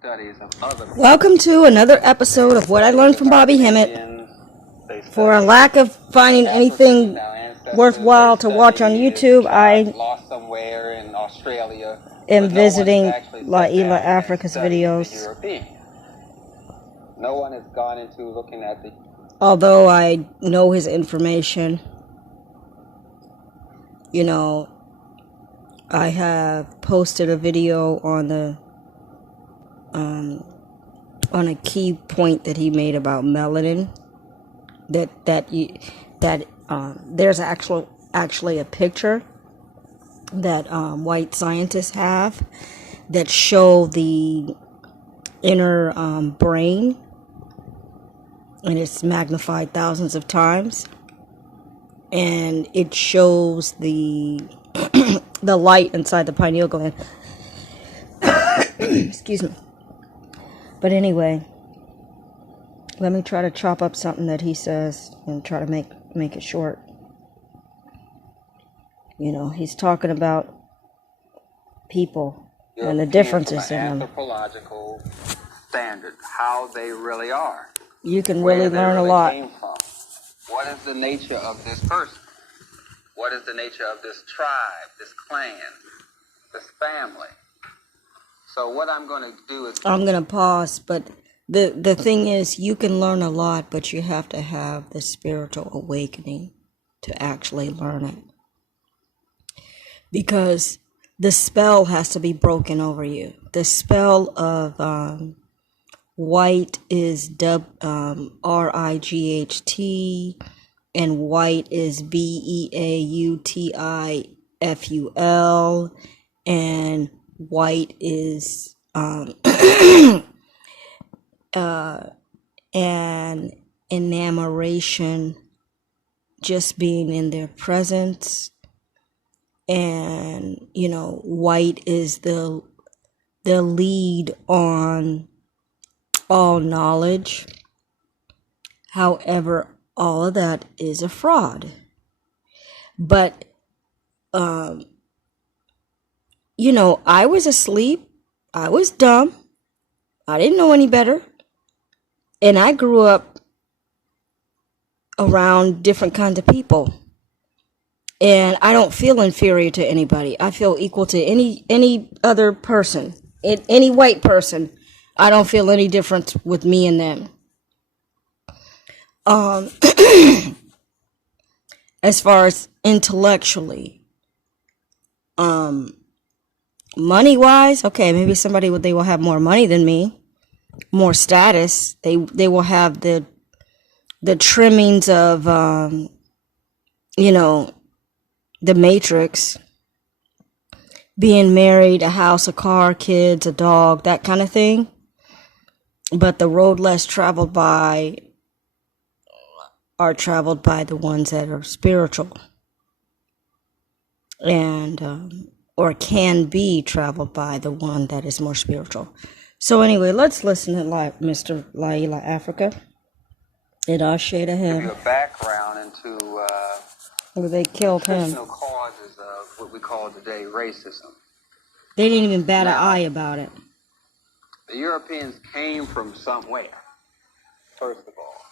studies of other. Welcome to another episode of What I Learned from Bobby Hemmit. For a lack of finding anything worthwhile to watch on YouTube, I lost somewhere in Australia. am visiting Laila Africa's videos. No one has gone into looking at the. Although I know his information, you know, I have posted a video on a key point that he made about melanin. There's actually a picture that white scientists have that show the inner brain, and it's magnified thousands of times, and it shows the the light inside the pineal gland. Excuse me. But anyway, let me try to chop up something that he says and try to make it short. You know, he's talking about people and the differences in them. Anthropological standard, how they really are. You can really learn a lot. Came from. What is the nature of this person? What is the nature of this tribe, this clan, this family? So what I'm going to do is... I'm going to pause, but the thing is, you can learn a lot, but you have to have the spiritual awakening to actually learn it. Because the spell has to be broken over you. The spell of white is R-I-G-H-T, and white is B-E-A-U-T-I-F-U-L, and white is an enamoration, just being in their presence. And you know, white is the lead on all knowledge. However, all of that is a fraud. But you know, I was asleep, I was dumb, I didn't know any better, and I grew up around different kinds of people. And I don't feel inferior to anybody. I feel equal to any other person, any white person. I don't feel any difference with me and them. As far as intellectually, money-wise, okay, maybe they will have more money than me, more status. They will have the trimmings of, you know, the Matrix, being married, a house, a car, kids, a dog, that kind of thing. But the road less traveled by are traveled by the ones that are spiritual, and or can be traveled by the one that is more spiritual. So anyway, let's listen to Mr. Laila Africa. It all shade of him. Give you a background into They killed him. Causes of what we call today racism. They didn't even bat an eye about it. The Europeans came from somewhere, first of all.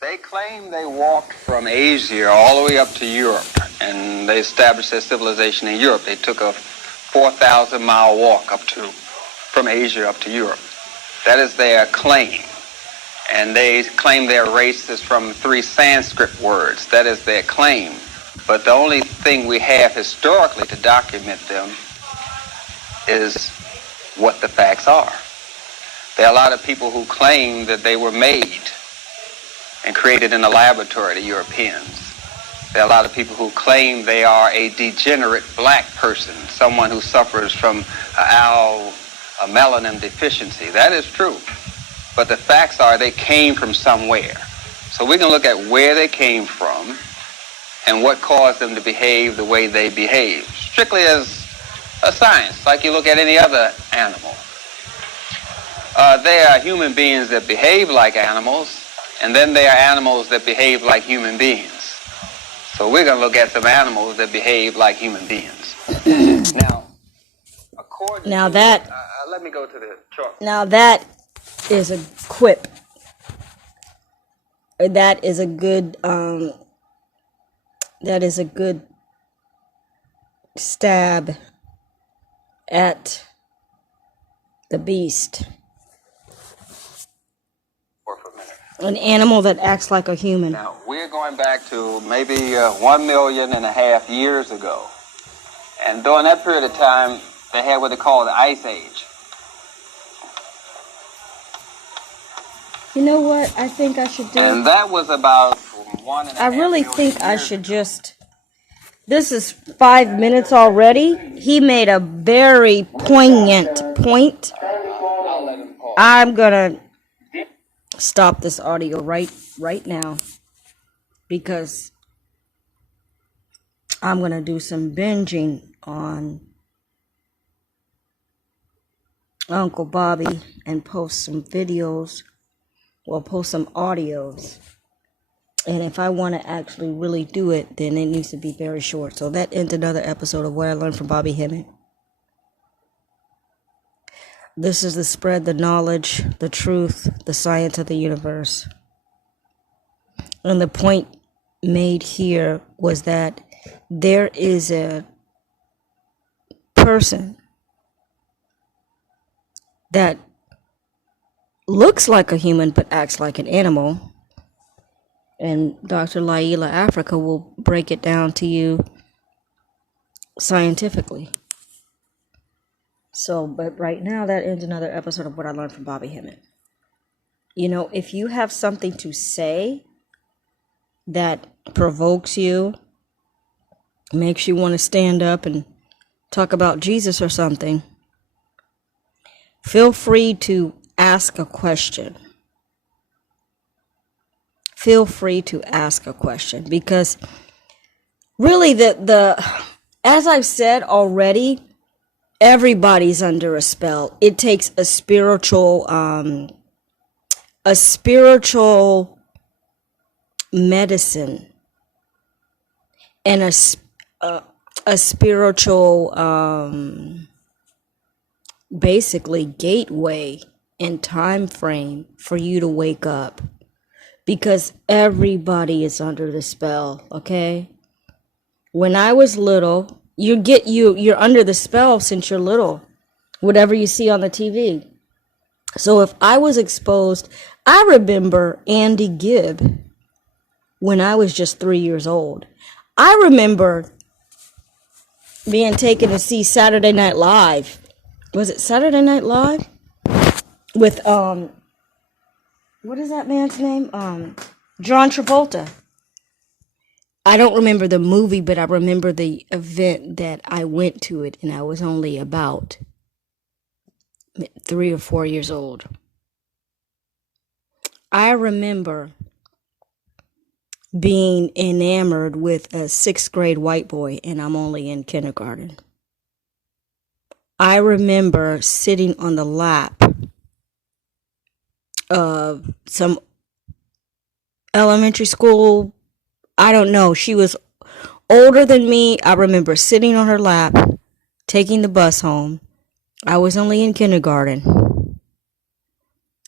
They claim they walked from Asia all the way up to Europe, and they established their civilization in Europe. They took a 4,000-mile walk from Asia up to Europe. That is their claim. And they claim their race is from 3 Sanskrit words. That is their claim. But the only thing we have historically to document them is what the facts are. There are a lot of people who claim that they were made and created in a laboratory, the Europeans. There are a lot of people who claim they are a degenerate black person, someone who suffers from a melanin deficiency. That is true. But the facts are they came from somewhere. So we can look at where they came from and what caused them to behave the way they behave, strictly as a science, like you look at any other animal. They are human beings that behave like animals, and then they are animals that behave like human beings. So we're going to look at some animals that behave like human beings. Now, according Now to, that let me go to the chart. now that is a quip. That is a good stab at the beast. For a minute. An animal that acts like a human. Now, we're going back to maybe 1.5 million years ago. And during that period of time, they had what they call the Ice Age. You know what I think I should do? And that was about 1.5 I really million think I years should ago. just... This is 5 minutes already. He made a very poignant point. I'll let him call. I'm gonna stop this audio right now because I'm gonna do some binging on Uncle Bobby and post some videos. Well, post some audios. And if I want to actually really do it, then it needs to be very short. So that ends another episode of What I Learned from Bobby Hemmit. This is the spread, the knowledge, the truth, the science of the universe. And the point made here was that there is a person that looks like a human but acts like an animal. And Dr. Laila Africa will break it down to you scientifically. So, but right now, that ends another episode of What I Learned from Bobby Hemmit. You know, if you have something to say that provokes you, makes you want to stand up and talk about Jesus or something, feel free to ask a question. Feel free to ask a question, because really as I've said already, everybody's under a spell. It takes a spiritual medicine and a spiritual basically gateway and time frame for you to wake up. Because everybody is under the spell, okay? When I was little, you're under the spell since you're little. Whatever you see on the TV. So if I was exposed, I remember Andy Gibb when I was just 3 years old. I remember being taken to see Saturday Night Live. Was it Saturday Night Live? With what is that man's name? John Travolta. I don't remember the movie, but I remember the event that I went to it, and I was only about 3 or 4 years old. I remember being enamored with a 6th grade white boy, and I'm only in kindergarten. I remember sitting on the lap of some elementary school, I don't know, she was older than me. I remember sitting on her lap, taking the bus home. I was only in kindergarten.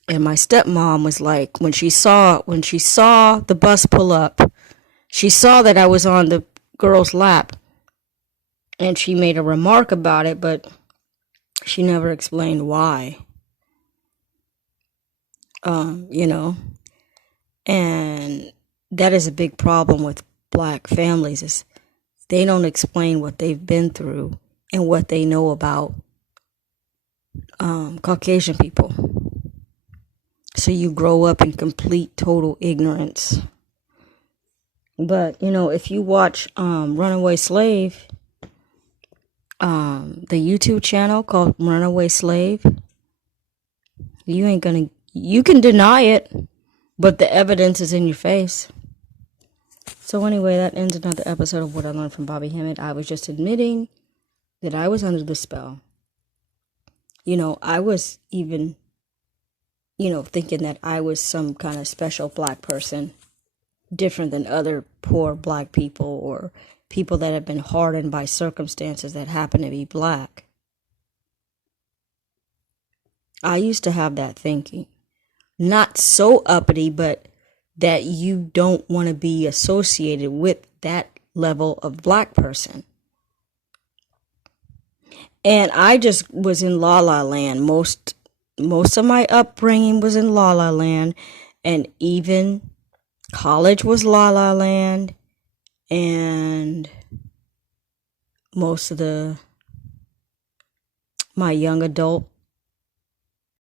And my stepmom was like, when she saw the bus pull up, she saw that I was on the girl's lap. And she made a remark about it, but she never explained why. You know. And that is a big problem with black families, is they don't explain what they've been through and what they know about Caucasian people. So you grow up in complete, total ignorance. But, you know, if you watch Runaway Slave, the YouTube channel called Runaway Slave, you can deny it, but the evidence is in your face. So anyway, that ends another episode of What I Learned from Bobby Hemmit. I was just admitting that I was under the spell. You know, I was even, thinking that I was some kind of special black person, different than other poor black people or people that have been hardened by circumstances that happen to be black. I used to have that thinking. Not so uppity, but that you don't want to be associated with that level of black person. And I just was in La La Land. Most of my upbringing was in La La Land, and even college was La La Land, and most of my young adult